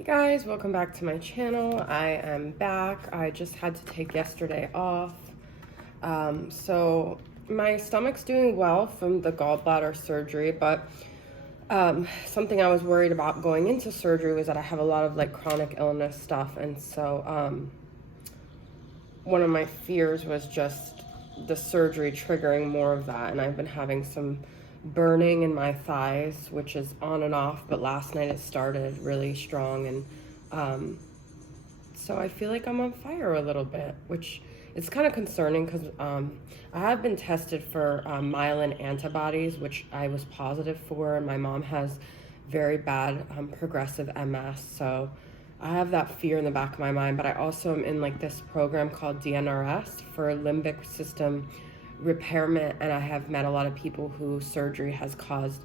Hey guys, welcome back to my channel. I am back. I just had to take yesterday off. So my stomach's doing well from the gallbladder surgery, but something I was worried about going into surgery was that I have a lot of like chronic illness stuff, and so one of my fears was just the surgery triggering more of that, and I've been having some burning in my thighs, which is on and off, but last night it started really strong, and so I feel like I'm on fire a little bit, which it's kind of concerning because I have been tested for myelin antibodies, which I was positive for, and my mom has very bad progressive MS, so I have that fear in the back of my mind. But I also am in like this program called DNRS for limbic system repairment, and I have met a lot of people who surgery has caused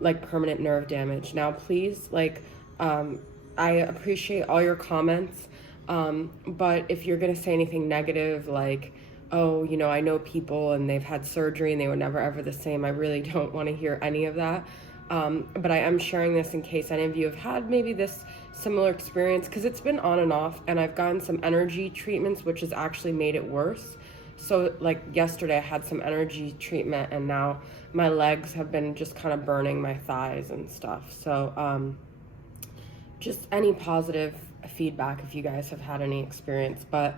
like permanent nerve damage. Now please, like I appreciate all your comments, but if you're gonna say anything negative like, oh, you know, I know people and they've had surgery and they were never ever the same, I really don't want to hear any of that. But I am sharing this in case any of you have had maybe this similar experience, because it's been on and off, and I've gotten some energy treatments which has actually made it worse. So like yesterday I had some energy treatment, and now my legs have been just kind of burning my thighs and stuff. So just any positive feedback if you guys have had any experience. But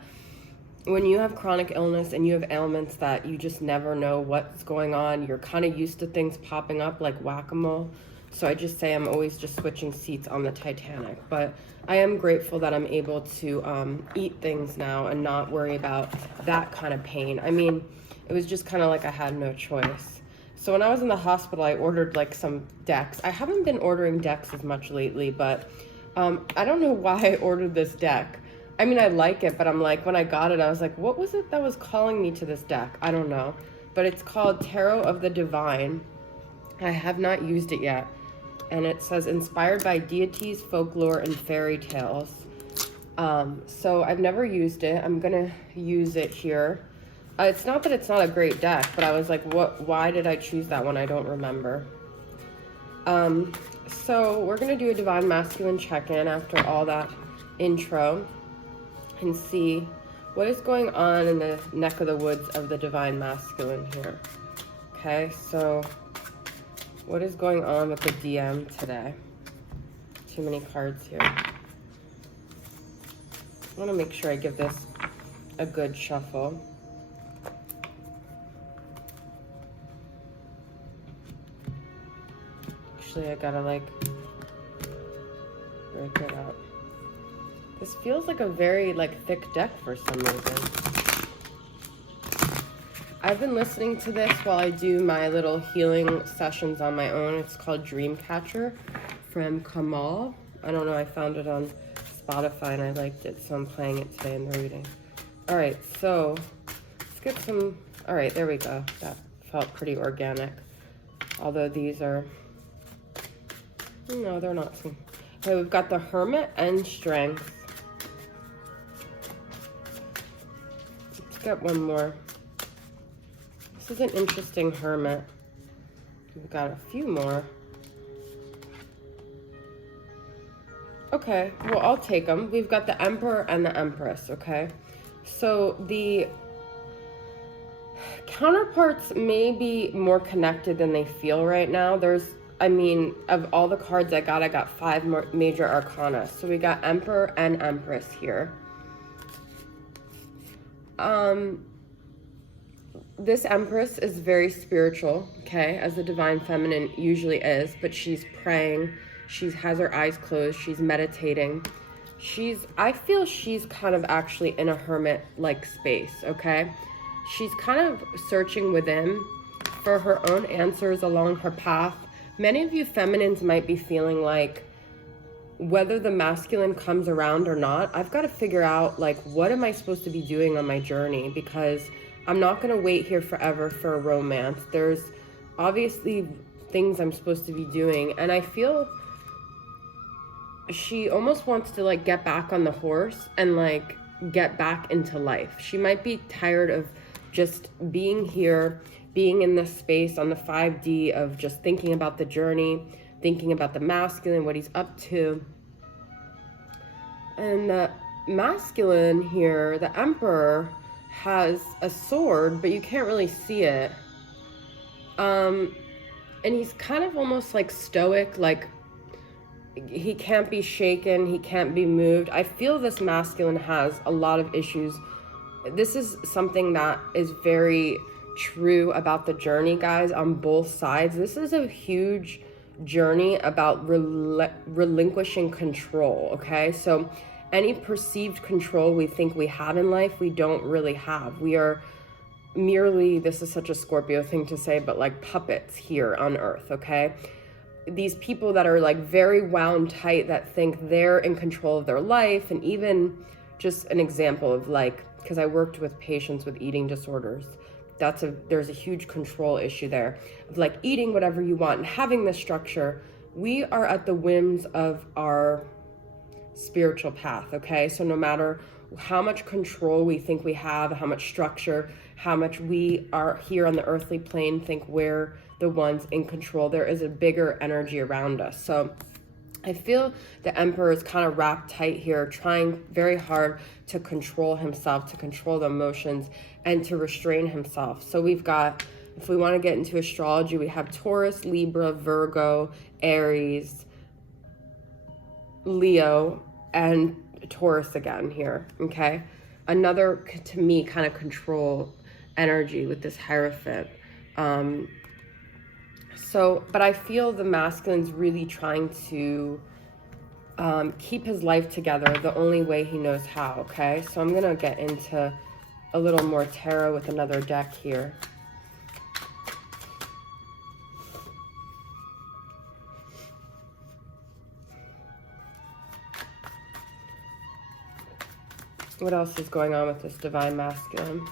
when you have chronic illness and you have ailments that you just never know what's going on, you're kind of used to things popping up like whack-a-mole. So I just say I'm always just switching seats on the Titanic. But I am grateful that I'm able to eat things now and not worry about that kind of pain. I mean, it was just kind of like I had no choice. So when I was in the hospital, I ordered like some decks. I haven't been ordering decks as much lately, but I don't know why I ordered this deck. I mean, I like it, but I'm like, when I got it, I was like, what was it that was calling me to this deck? I don't know. But it's called Tarot of the Divine. I have not used it yet. And it says, inspired by deities, folklore, and fairy tales. So I've never used it. I'm going to use it here. It's not that it's not a great deck, but I was like, why did I choose that one? I don't remember. So we're going to do a Divine Masculine check-in after all that intro and see what is going on in the neck of the woods of the Divine Masculine here. Okay, so what is going on with the DM today? Too many cards here. I want to make sure I give this a good shuffle. Actually, I gotta like break it up. This feels like a very like thick deck for some reason. I've been listening to this while I do my little healing sessions on my own. It's called Dreamcatcher from Kamal. I don't know, I found it on Spotify and I liked it, so I'm playing it today in the reading. All right, so let's get some, all right, there we go. That felt pretty organic. Although these are, no, they're not. Okay, we've got the Hermit and Strength. Let's get one more. This is an interesting Hermit. We've got a few more. Okay, well, I'll take them. We've got the Emperor and the Empress, okay? So the counterparts may be more connected than they feel right now. There's, I mean, of all the cards I got 5 more major arcana. So we got Emperor and Empress here. This Empress is very spiritual, okay, as the Divine Feminine usually is, but she's praying, she has her eyes closed, she's meditating. I feel she's kind of actually in a hermit-like space, okay? She's kind of searching within for her own answers along her path. Many of you feminines might be feeling like, whether the masculine comes around or not, I've got to figure out, like, what am I supposed to be doing on my journey? Because I'm not going to wait here forever for a romance. There's obviously things I'm supposed to be doing. And I feel she almost wants to, like, get back on the horse and, like, get back into life. She might be tired of just being here, being in this space on the 5D of just thinking about the journey, thinking about the masculine, what he's up to. And the masculine here, the Emperor, has a sword, but you can't really see it. And he's kind of almost like stoic, like he can't be shaken, he can't be moved. I feel this masculine has a lot of issues. This is something that is very true about the journey, guys, on both sides. This is a huge journey about relinquishing control, okay? So any perceived control we think we have in life, we don't really have. We are merely, this is such a Scorpio thing to say, but like puppets here on earth, okay? These people that are like very wound tight, that think they're in control of their life. And even just an example of like, because I worked with patients with eating disorders, there's a huge control issue there of like eating whatever you want and having this structure. We are at the whims of our spiritual path, okay? So no matter how much control we think we have, how much structure, how much we are here on the earthly plane think we're the ones in control, there is a bigger energy around us. So I feel the Emperor is kind of wrapped tight here, trying very hard to control himself, to control the emotions, and to restrain himself. So we've got, if we want to get into astrology, we have Taurus, Libra, Virgo, Aries, Leo, and Taurus again here, okay? Another, to me, kind of control energy with this Hierophant. But I feel the masculine's really trying to keep his life together the only way he knows how, okay? So I'm going to get into a little more tarot with another deck here. What else is going on with this Divine Masculine?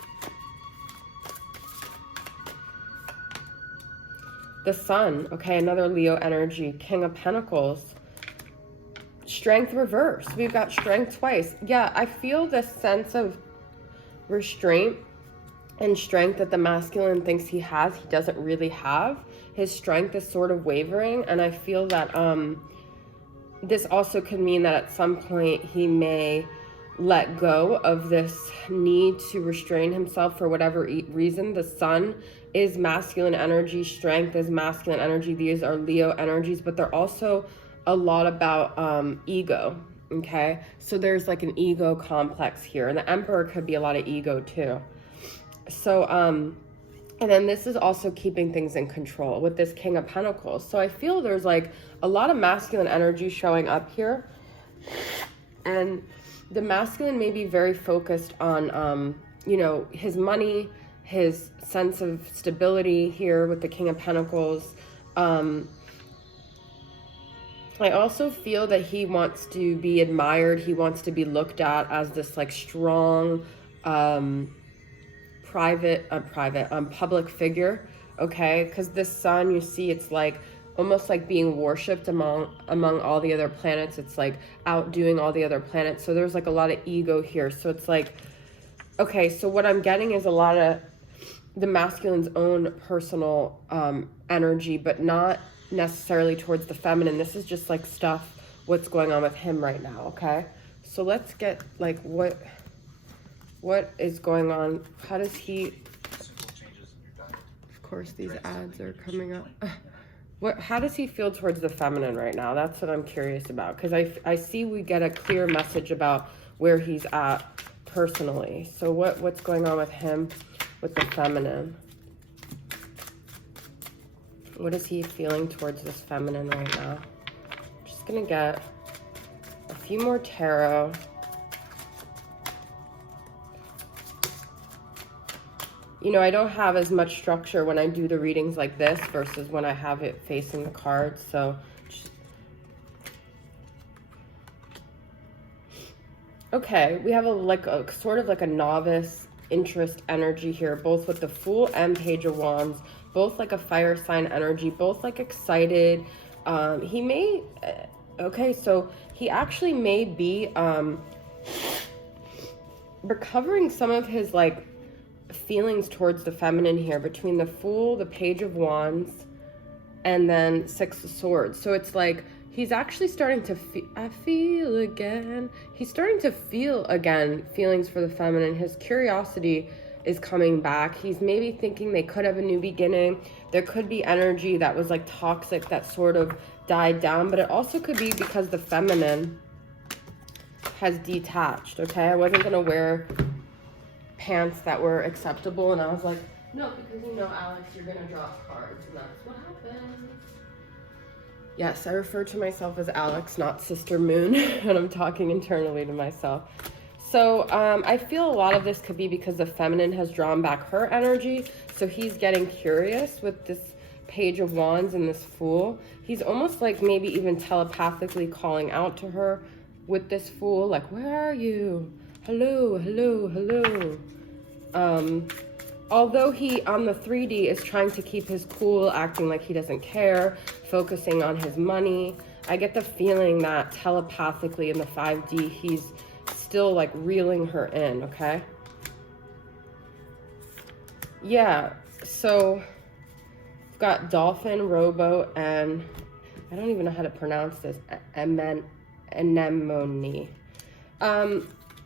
The Sun, okay, another Leo energy, King of Pentacles. Strength reverse. We've got strength twice. Yeah, I feel this sense of restraint and strength that the masculine thinks he has, he doesn't really have. His strength is sort of wavering, and I feel that this also could mean that at some point he may let go of this need to restrain himself for whatever reason. The Sun is masculine energy, strength is masculine energy. These are Leo energies, but they're also a lot about ego, okay? So there's like an ego complex here, and the Emperor could be a lot of ego too. So, and then this is also keeping things in control with this King of Pentacles. So I feel there's like a lot of masculine energy showing up here, and the masculine may be very focused on, you know, his money, his sense of stability here with the King of Pentacles. I also feel that he wants to be admired. He wants to be looked at as this like strong, public figure. Okay. Because this Sun, you see, it's like almost like being worshipped among all the other planets. It's like outdoing all the other planets. So there's like a lot of ego here. So it's like, okay, so what I'm getting is a lot of the masculine's own personal energy, but not necessarily towards the feminine. This is just like stuff, what's going on with him right now, okay? So let's get like what is going on. How does he, of course these ads are coming up. How does he feel towards the feminine right now? That's what I'm curious about, because I see we get a clear message about where he's at personally. So what's going on with him with the feminine? What is he feeling towards this feminine right now? Just gonna get a few more tarot. You know, I don't have as much structure when I do the readings like this versus when I have it facing the cards. So, okay, we have a sort of like a novice interest energy here, both with the Fool and Page of Wands, both like a fire sign energy, both like excited. He may, okay, so he actually may be recovering some of his like feelings towards the feminine here between the Fool, the Page of Wands, and then Six of Swords. So it's like he's actually starting to feel again. He's starting to feel again feelings for the feminine. His curiosity is coming back. He's maybe thinking they could have a new beginning. There could be energy that was like toxic that sort of died down, but it also could be because the feminine has detached, okay? I wasn't gonna wear pants that were acceptable, and I was like, no, because you know, Alex, you're gonna drop cards, and that's what happened. Yes, I refer to myself as Alex, not Sister Moon, when I'm talking internally to myself. So I feel a lot of this could be because the feminine has drawn back her energy, so he's getting curious with this Page of Wands and this Fool. He's almost like maybe even telepathically calling out to her with this Fool, like, where are you? Hello, hello, hello. Although he, on the 3D, is trying to keep his cool, acting like he doesn't care, focusing on his money, I get the feeling that telepathically in the 5D, he's still like reeling her in, okay? Yeah, so we've got dolphin, rowboat, and I don't even know how to pronounce this, anemone.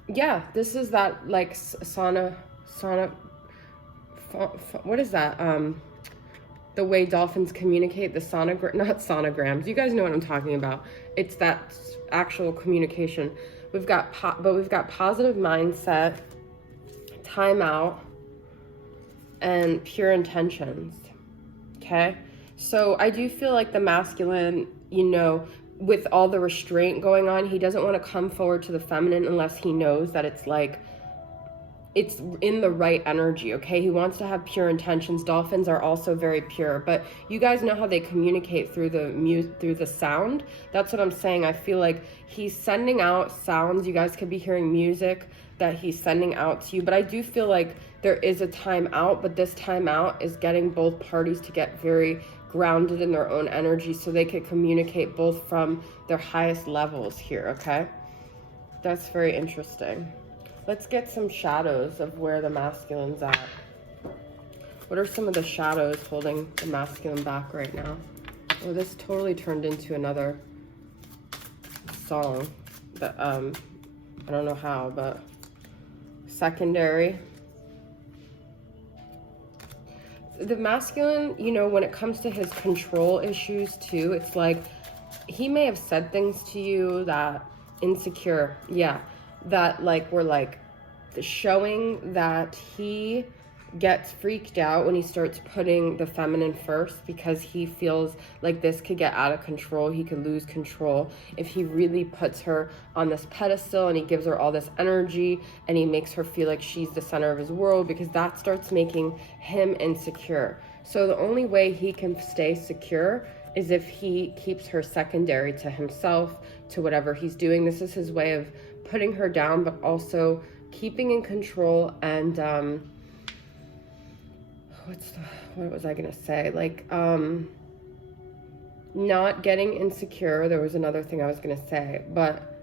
Yeah, this is that like what is that? The way dolphins communicate, the not sonograms. You guys know what I'm talking about. It's that actual communication. We've got positive mindset, timeout, and pure intentions. Okay? So I do feel like the masculine, you know, with all the restraint going on, he doesn't want to come forward to the feminine unless he knows that it's like, it's in the right energy, okay? He wants to have pure intentions. Dolphins are also very pure, but you guys know how they communicate through the sound. That's what I'm saying. I feel like he's sending out sounds. You guys could be hearing music that he's sending out to you, but I do feel like there is a time out, but this time out is getting both parties to get very grounded in their own energy so they could communicate both from their highest levels here, okay? That's very interesting. Let's get some shadows of where the masculine's at. What are some of the shadows holding the masculine back right now? Oh, this totally turned into another song. But, I don't know how, but secondary. The masculine, you know, when it comes to his control issues too, it's like he may have said things to you that insecure, yeah, that like were like showing that he gets freaked out when he starts putting the feminine first because he feels like this could get out of control. He could lose control if he really puts her on this pedestal and he gives her all this energy and he makes her feel like she's the center of his world, because that starts making him insecure. So the only way he can stay secure is if he keeps her secondary to himself, to whatever he's doing. This is his way of putting her down, but also keeping in control and what was I gonna say? Like not getting insecure. There was another thing I was gonna say, but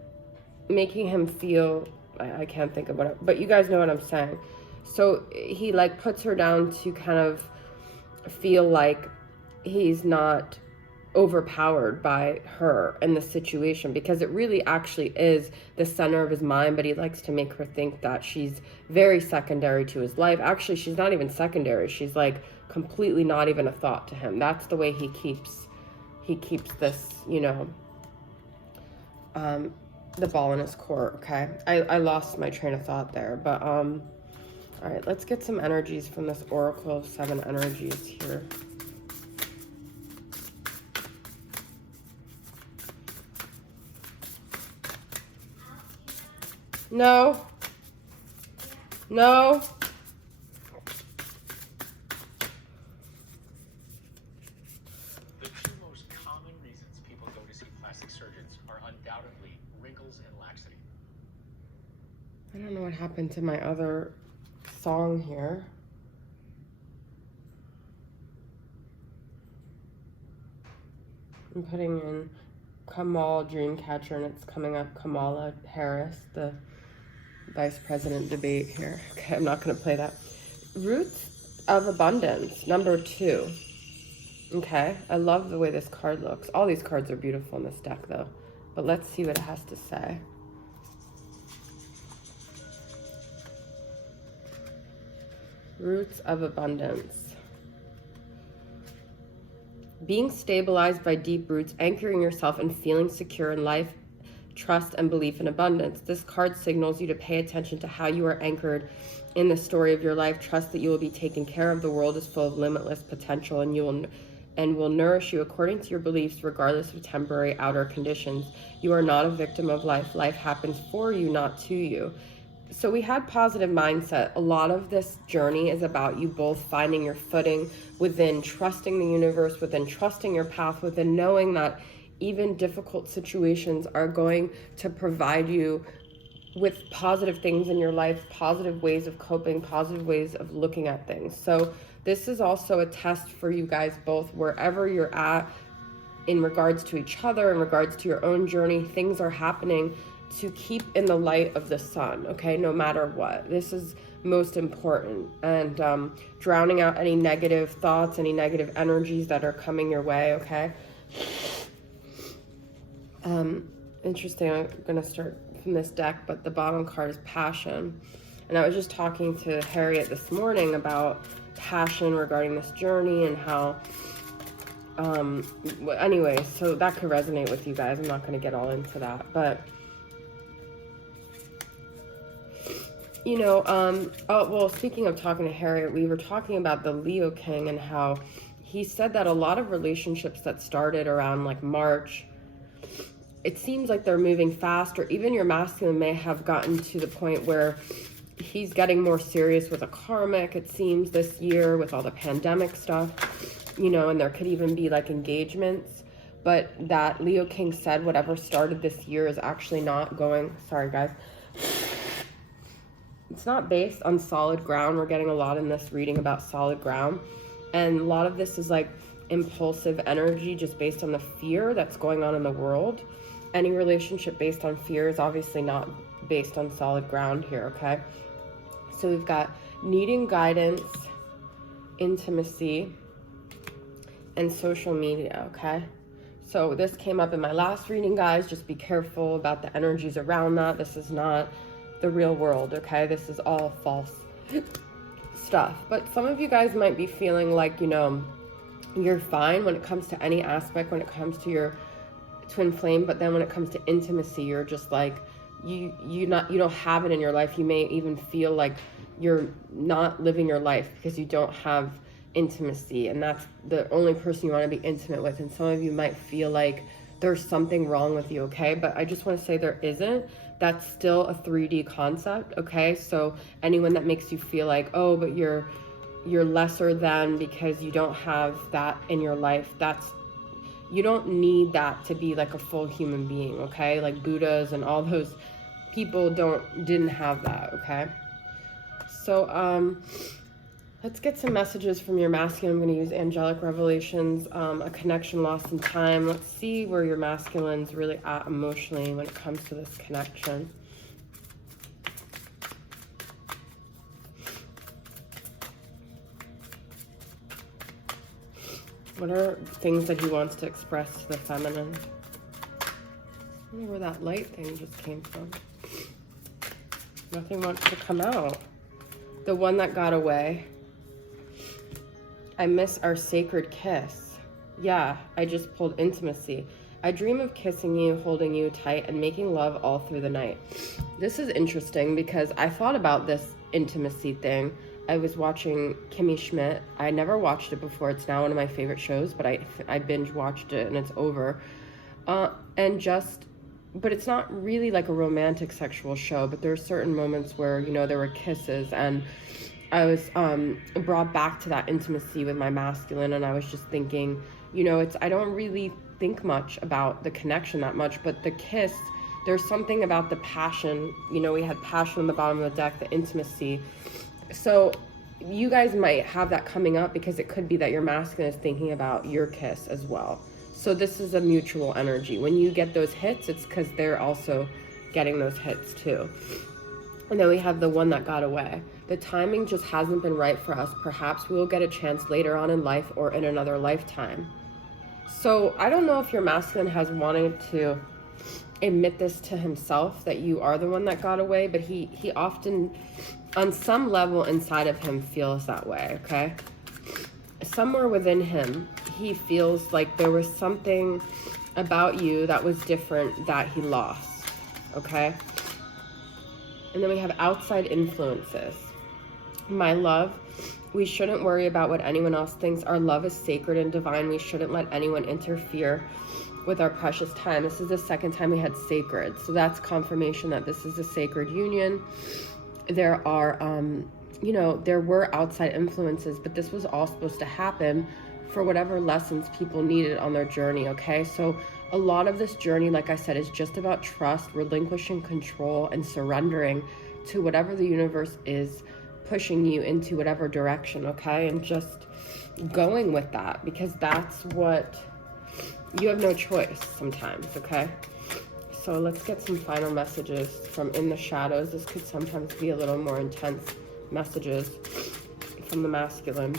making him feel, I can't think of what, but you guys know what I'm saying. So he like puts her down to kind of feel like he's not overpowered by her in the situation, because it really actually is the center of his mind, but he likes to make her think that she's very secondary to his life. Actually, she's not even secondary. She's like completely not even a thought to him. That's the way he keeps this, you know, the ball in his court, okay? I lost my train of thought there, but all right, let's get some energies from this Oracle of 7 energies here. No. No. The 2 most common reasons people go to see plastic surgeons are undoubtedly wrinkles and laxity. I don't know what happened to my other song here. I'm putting in Kamal Dreamcatcher, and it's coming up Kamala Harris, the vice president debate here. Okay, I'm not going to play that. Roots of Abundance, number 2. Okay, I love the way this card looks. All these cards are beautiful in this deck, though. But let's see what it has to say. Roots of abundance. Being stabilized by deep roots, anchoring yourself and feeling secure in life, trust, and belief in abundance. This card signals you to pay attention to how you are anchored in the story of your life. Trust that you will be taken care of. The world is full of limitless potential, and will nourish you according to your beliefs, regardless of temporary outer conditions. You are not a victim of life. Life happens for you, not to you. So we had positive mindset. A lot of this journey is about you both finding your footing within, trusting the universe, within trusting your path, within knowing that even difficult situations are going to provide you with positive things in your life, positive ways of coping, positive ways of looking at things. So this is also a test for you guys both, wherever you're at in regards to each other, in regards to your own journey. Things are happening to keep in the light of the sun, okay, no matter what. This is most important. And drowning out any negative thoughts, any negative energies that are coming your way, okay? Interesting. I'm going to start from this deck, but the bottom card is passion. And I was just talking to Harriet this morning about passion regarding this journey and how, anyway, so that could resonate with you guys. I'm not going to get all into that, but you know, oh, well, speaking of talking to Harriet, we were talking about the Leo King and how he said that a lot of relationships that started around like March, it seems like they're moving fast, or even your masculine may have gotten to the point where he's getting more serious with a karmic, it seems, this year with all the pandemic stuff, you know, and there could even be like engagements. But that Leo King said whatever started this year is actually not going, sorry guys, it's not based on solid ground. We're getting a lot in this reading about solid ground. And a lot of this is like impulsive energy just based on the fear that's going on in the world. Any relationship based on fear is obviously not based on solid ground here, okay? So we've got needing guidance, intimacy, and social media, okay? So this came up in my last reading, guys. Just be careful about the energies around that. This is not the real world, okay? This is all false stuff. But some of you guys might be feeling like, you know, you're fine when it comes to any aspect, when it comes to your twin flame, but then when it comes to intimacy, you're just like, you don't have it in your life. You may even feel like you're not living your life because you don't have intimacy, and that's the only person you want to be intimate with. And some of you might feel like there's something wrong with you, okay? But I just want to say there isn't. That's still a 3D concept, okay? So anyone that makes you feel like, oh, but you're lesser than because you don't have that in your life, you don't need that to be like a full human being, okay? Like Buddhas and all those people didn't have that, okay? So let's get some messages from your masculine. I'm going to use Angelic Revelations, a connection lost in time. Let's see where your masculine's really at emotionally when it comes to this connection. What are things that he wants to express to the feminine? I don't know where that light thing just came from. Nothing wants to come out. The one that got away. I miss our sacred kiss. Yeah, I just pulled intimacy. I dream of kissing you, holding you tight, and making love all through the night. This is interesting because I thought about this intimacy thing. I was watching Kimmy Schmidt. I never watched it before. It's now one of my favorite shows, but I binge watched it and it's over. But it's not really like a romantic sexual show, but there are certain moments where, you know, there were kisses, and I was brought back to that intimacy with my masculine, and I was just thinking, you know, I don't really think much about the connection that much, but the kiss, there's something about the passion. You know, we had passion on the bottom of the deck, the intimacy. So you guys might have that coming up because it could be that your masculine is thinking about your kiss as well. So this is a mutual energy. When you get those hits, it's because they're also getting those hits too. And then we have the one that got away. The timing just hasn't been right for us. Perhaps we will get a chance later on in life or in another lifetime. So I don't know if your masculine has wanted to admit this to himself, that you are the one that got away, but he often, on some level inside of him, feels that way, okay? Somewhere within him, he feels like there was something about you that was different that he lost, okay? And then we have outside influences. My love, we shouldn't worry about what anyone else thinks. Our love is sacred and divine. We shouldn't let anyone interfere with our precious time. This is the second time we had sacred. So that's confirmation that this is a sacred union. There are, you know, there were outside influences, but this was all supposed to happen for whatever lessons people needed on their journey, okay? So a lot of this journey, like I said, is just about trust, relinquishing control, and surrendering to whatever the universe is pushing you into, whatever direction, okay? And just going with that, because that's what, you have no choice sometimes, okay? So let's get some final messages from In the Shadows. This could sometimes be a little more intense messages from the masculine.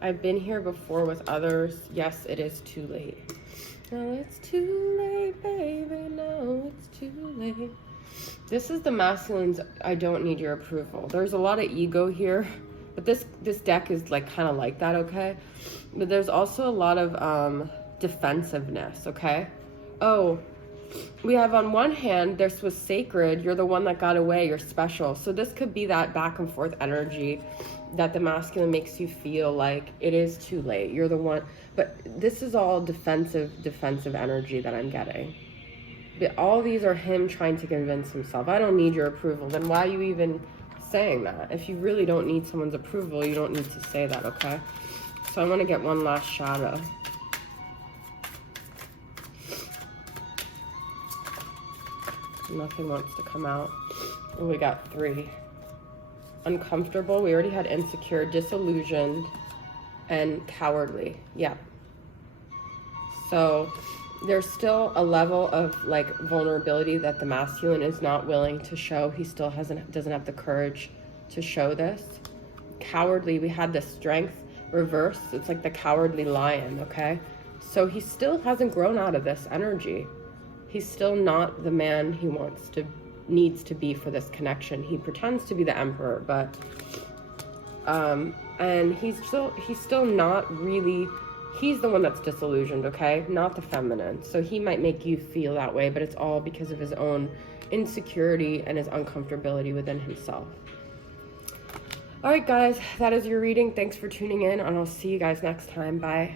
I've been here before with others. Yes, it is too late. No, it's too late, baby. No, it's too late. This is the masculine's I don't need your approval. There's a lot of ego here, but this deck is like kind of like that, okay? But there's also a lot of defensiveness, okay? Oh, we have on one hand, this was sacred. You're the one that got away. You're special. So this could be that back and forth energy that the masculine makes you feel like it is too late. You're the one. But this is all defensive energy that I'm getting. But all these are him trying to convince himself, I don't need your approval. Then why are you even saying that? If you really don't need someone's approval, you don't need to say that, okay? So I want to get one last shadow. Nothing wants to come out. Oh, we got 3. Uncomfortable. We already had insecure, disillusioned, and cowardly. Yeah. So there's still a level of like vulnerability that the masculine is not willing to show. He still doesn't have the courage to show this. Cowardly. We had the strength reversed. It's like the cowardly lion. Okay. So he still hasn't grown out of this energy. He's still not the man he needs to be for this connection. He pretends to be the emperor, but and he's still not really, he's the one that's disillusioned, okay? Not the feminine. So he might make you feel that way, but it's all because of his own insecurity and his uncomfortability within himself. All right, guys, that is your reading. Thanks for tuning in, and I'll see you guys next time. Bye.